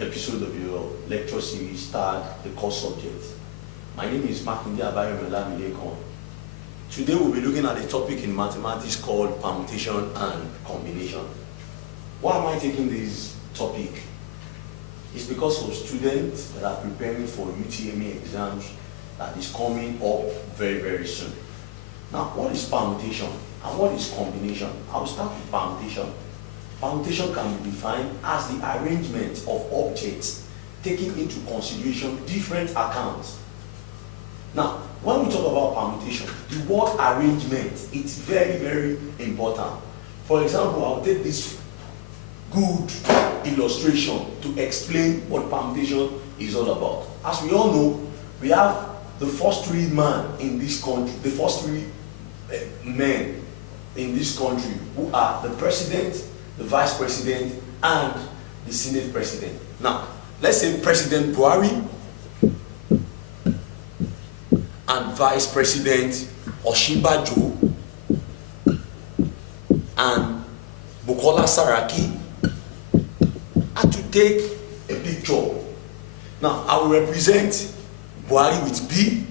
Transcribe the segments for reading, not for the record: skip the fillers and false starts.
episode of your lecture series tagged The Core Subject. My name is Makinde Abayomi. Today we'll be looking at a topic in mathematics called permutation and combination. Why am I taking this topic? It's because of students that are preparing for UTME exams that is coming up very, very soon. Now, what is permutation and what is combination? I'll start with permutation. Permutation can be defined as the arrangement of objects taking into consideration different accounts. Now, when we talk about permutation, the word arrangement is very, very important. For example, I'll take this good illustration to explain what permutation is all about. As we all know, we have the first three men in this country, the first three men in this country who are the president, the vice president, and the senate president. Now, let's say President Buhari and Vice President Osinbajo and Bukola Saraki are to take a picture. Now, I will represent Buhari with B,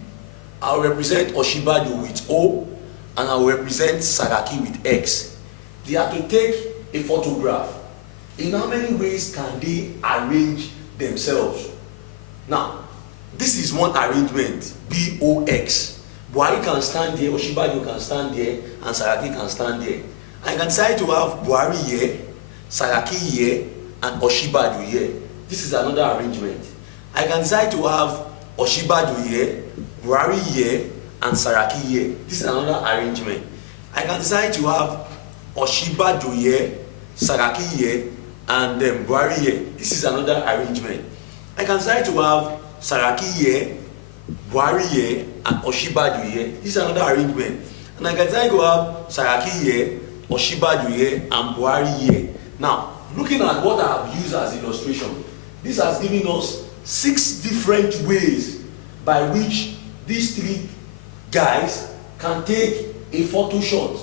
I will represent Osinbajo with O, and I will represent Saraki with X. They are to take a photograph. In how many ways can they arrange themselves? Now, this is one arrangement, BOX. Buhari can stand there, Osinbajo can stand there, and Saraki can stand there. I can decide to have Buhari here, Saraki here, and Osinbajo here. This is another arrangement. I can decide to have Osinbajo here, Buhari here, and Saraki here. This is another arrangement. I can decide to have Osinbajo here, Saraki here, and then Buhari here. This is another arrangement. I can decide to have Saraki here, Buhari here, and Osinbajo here. This is another arrangement. And I can decide to have Saraki here, Osinbajo here, and Buhari here. Now, looking at what I have used as illustration, this has given us 6 different ways by which these 3 guys can take a photo shot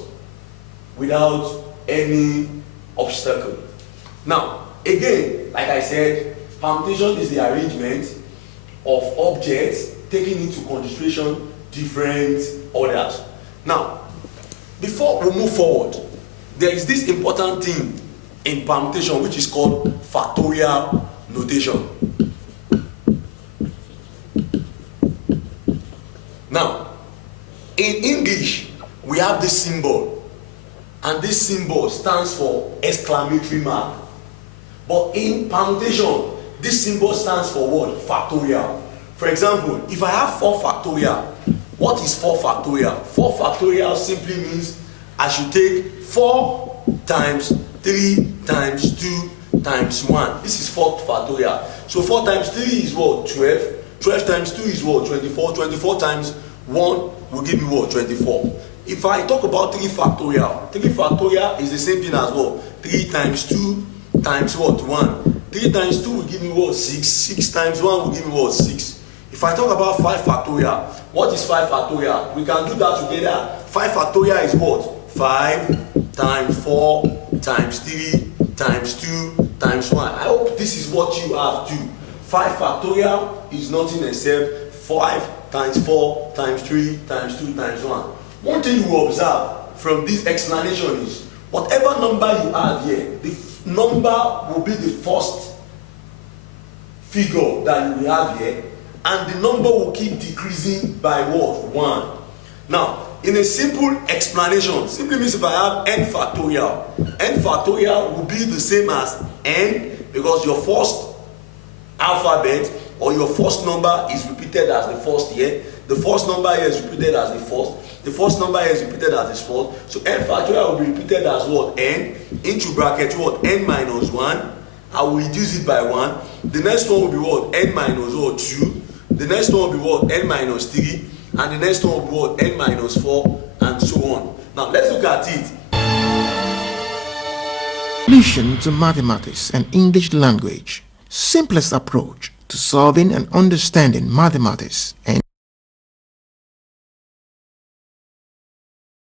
without any obstacle. Now, again, like I said, permutation is the arrangement of objects taking into consideration different orders. Now, before we move forward, there is this important thing in permutation which is called factorial notation. Now, in English, we have this symbol, and this symbol stands for exclamatory mark. But in permutation, this symbol stands for what? Factorial. For example, if I have 4 factorial, what is 4 factorial? 4 factorial simply means I should take 4 times 3 times 2 times 1. This is 4 factorial. So 4 times 3 is what? 12. 12 times 2 is what? 24. 24 times 1 will give me what? 24. If I talk about 3 factorial, 3 factorial is the same thing as what? 3 times 2 times what? 1. 3 times 2 will give me what? 6. 6 times 1 will give me what? 6. If I talk about 5 factorial, what is 5 factorial? We can do that together. 5 factorial is what? 5 times 4 times 3 times 2 times 1. I hope this is what you have too. 5 factorial is nothing except 5 times 4 times 3 times 2 times 1. One thing you will observe from this explanation is whatever number you have here, the number will be the first figure that you will have here, and the number will keep decreasing by what? 1. Now, in a simple explanation, simply means if I have n factorial will be the same as n, because your first alphabet or your first number is repeated as the first here, the first number here is repeated as the first number here is repeated as the fourth. So n factorial will be repeated as what? N into bracket what? N minus 1. I will reduce it by 1. The next one will be what? N minus what? 2. The next one will be what? N minus 3. And the next one will be what? N minus 4, and so on. Now let's look at it. Solution to mathematics and English language. Simplest approach to solving and understanding mathematics and